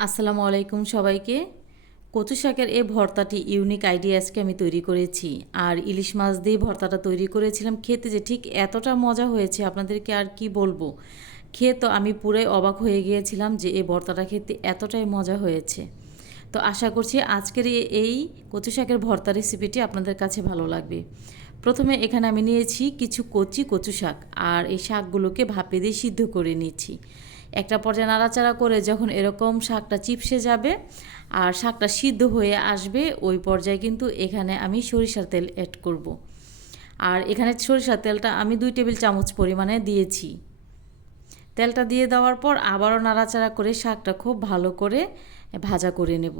আসসালামু আলাইকুম সবাইকে। কচু শাকের এই ভর্তাটি ইউনিক আইডিয়া আজকে আমি তৈরি করেছি। আর ইলিশ মাছ দিয়ে ভর্তাটা তৈরি করেছিলাম খেতে যে ঠিক এতটা মজা হয়েছে আপনাদেরকে আর কি বলব। খেয়ে তো আমি পুরাই অবাক হয়ে গিয়েছিলাম যে এই ভর্তাটা খেতে এতটাই মজা হয়েছে। তো আশা করছি আজকের এই- কচু শাকের ভর্তা রেসিপিটি আপনাদের কাছে ভালো লাগবে। প্রথমে এখানে আমি নিয়েছি কিছু কচি কচু শাক। আর এই শাকগুলোকে ভাপে দিয়ে সিদ্ধ করে নিচ্ছি। একটা পর্যায়ে নাড়াচাড়া করে যখন এরকম শাকটা চিপসে যাবে আর শাকটা সিদ্ধ হয়ে আসবে, ওই পর্যায়ে কিন্তু এখানে আমি সরিষার তেল অ্যাড করব। আর এখানে সরিষার তেলটা আমি দুই টেবিল চামচ পরিমাণে দিয়েছি। তেলটা দিয়ে দেওয়ার পর আবারও নাড়াচাড়া করে শাকটা খুব ভালো করে ভাজা করে নেব।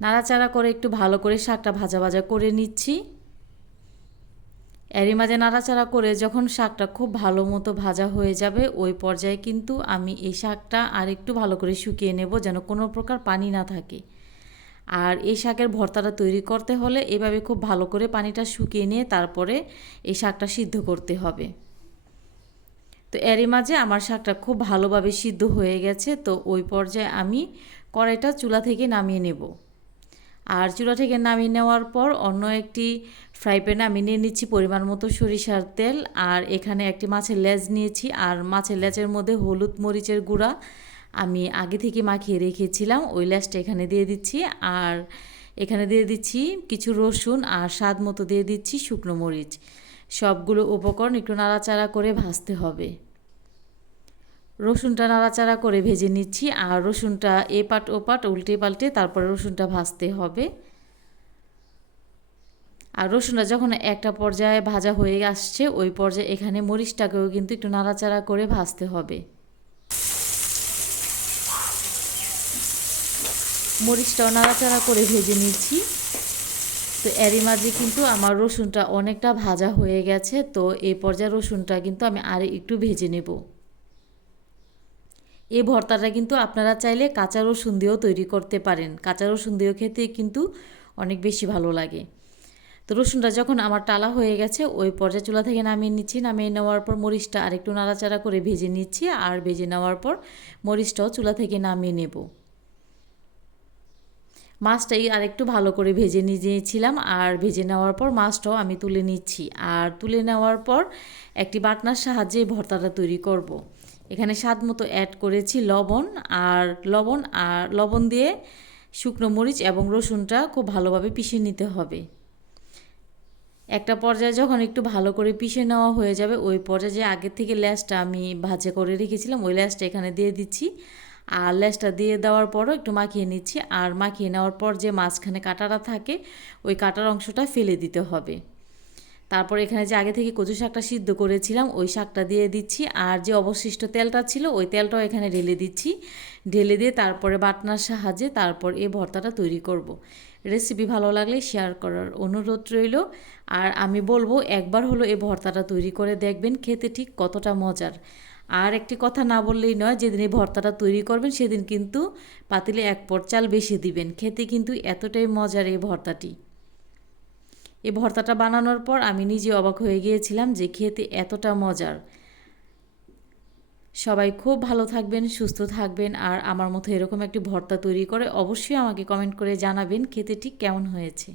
নাড়াচাড়া করে একটু ভালো করে শাকটা ভাজা ভাজা করে নিচ্ছি। এরই মাঝে নাড়াচাড়া করে যখন শাকটা খুব ভালো মতো ভাজা হয়ে যাবে, ওই পর্যায়ে কিন্তু আমি এই শাকটা আর একটু ভালো করে শুকিয়ে নেব যেন কোনো প্রকার পানি না থাকে। আর এই শাকের ভর্তাটা তৈরি করতে হলে এভাবে খুব ভালো করে পানিটা শুকিয়ে নিয়ে তারপরে এই শাকটা সিদ্ধ করতে হবে। তো এরই মাঝে আমার শাকটা খুব ভালোভাবে সিদ্ধ হয়ে গেছে, তো ওই পর্যায়ে আমি কড়াইটা চুলা থেকে নামিয়ে নেব। আর চুলা থেকে নামিয়ে নেওয়ার পর অন্য একটি ফ্রাই প্যানে আমি নিয়ে নিচ্ছি পরিমাণ মতো সরিষার তেল। আর এখানে একটি মাছের লেজ নিয়েছি। আর মাছের লেজের মধ্যে হলুদ মরিচের গুঁড়া আমি আগে থেকে মাখিয়ে রেখেছিলাম। ওই লেজটা এখানে দিয়ে দিচ্ছি। আর এখানে দিয়ে দিচ্ছি কিছু রসুন আর স্বাদ মতো দিয়ে দিচ্ছি শুকনো মরিচ। সবগুলো উপকরণ একটু নাড়াচাড়া করে ভাজতে হবে। রসুনটা নাড়াচাড়া করে ভেজে নিচ্ছি আর রসুনটা এপাট ওপাট উল্টে পাল্টে তারপরে রসুনটা ভাজতে হবে। আর রসুনটা যখন একটা পর্যায়ে ভাজা হয়ে আসছে, ওই পর্যায়ে এখানে মরিচটাকেও কিন্তু একটু নাড়াচাড়া করে ভাজতে হবে। মরিচটাও নাড়াচাড়া করে ভেজে নিচ্ছি। তো এরই মাঝে কিন্তু আমার রসুনটা অনেকটা ভাজা হয়ে গেছে, তো এই পর্যায়ে রসুনটা কিন্তু আমি আর একটু ভেজে নেব। এই ভর্তাটা কিন্তু আপনারা চাইলে কাঁচা রসুন দিয়েও তৈরি করতে পারেন। কাঁচা রসুন দিয়েও খেতে কিন্তু অনেক বেশি ভালো লাগে। তো রসুনটা যখন আমার টালা হয়ে গেছে, ওই পর্যায়ে চুলা থেকে নামিয়ে নিচ্ছি। নামিয়ে নেওয়ার পর মরিচটা আরেকটু নাড়াচাড়া করে ভেজে নিচ্ছি আর ভেজে নেওয়ার পর মরিচটাও চুলা থেকে নামিয়ে নেব। মাছটাই আরেকটু ভালো করে ভেজে নিয়েছিলাম আর ভেজে নেওয়ার পর মাছটাও আমি তুলে নিচ্ছি। আর তুলে নেওয়ার পর একটি বাটনার সাহায্যে ভর্তাটা তৈরি করব। এখানে স্বাদ মতো অ্যাড করেছি লবণ আর লবণ আর লবণ দিয়ে শুকনো মরিচ এবং রসুনটা খুব ভালোভাবে পিষে নিতে হবে। একটা পর্যায়ে যখন একটু ভালো করে পিষে নেওয়া হয়ে যাবে, ওই পর্যায়ে যে আগের থেকে ল্যাসটা আমি ভাজে করে রেখেছিলাম, ওই ল্যাসটা এখানে দিয়ে দিচ্ছি। আর লেসটা দিয়ে দেওয়ার পরও একটু মাখিয়ে নিচ্ছি। আর মাখিয়ে নেওয়ার পর যে মাঝখানে কাটাটা থাকে, ওই কাটার অংশটা ফেলে দিতে হবে। তারপর এখানে যে আগে থেকে কচু শাকটা সিদ্ধ করেছিলাম, ওই শাকটা দিয়ে দিচ্ছি। আর যে অবশিষ্ট তেলটা ছিল, ওই তেলটাও এখানে ঢেলে দিচ্ছি। ঢেলে দিয়ে তারপরে বাটনার সাহায্যে তারপর এই ভর্তাটা তৈরি করব। রেসিপি ভালো লাগলে শেয়ার করার অনুরোধ রইল। আর আমি বলব, একবার হলো এই ভর্তাটা তৈরি করে দেখবেন, খেতে ঠিক কতটা মজার। আর একটি কথা না বললেই নয়, যেদিন এই ভর্তাটা তৈরি করবেন, সেদিন কিন্তু পাতিলে এক পট চাল বেশি দিবেন। খেতে কিন্তু এতটাই মজার এই ভর্তাটি। এই ভর্তাটা বানানোর পর আমি নিজে অবাক হয়ে গিয়েছিলাম যে খেতে এতটা মজার। সবাই খুব ভালো থাকবেন, সুস্থ থাকবেন আর আমার মতো এরকম একটি ভর্তা তৈরি করে অবশ্যই আমাকে কমেন্ট করে জানাবেন খেতে ঠিক কেমন হয়েছে।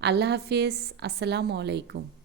আল্লাহ হাফিজ, আসসালামু আলাইকুম।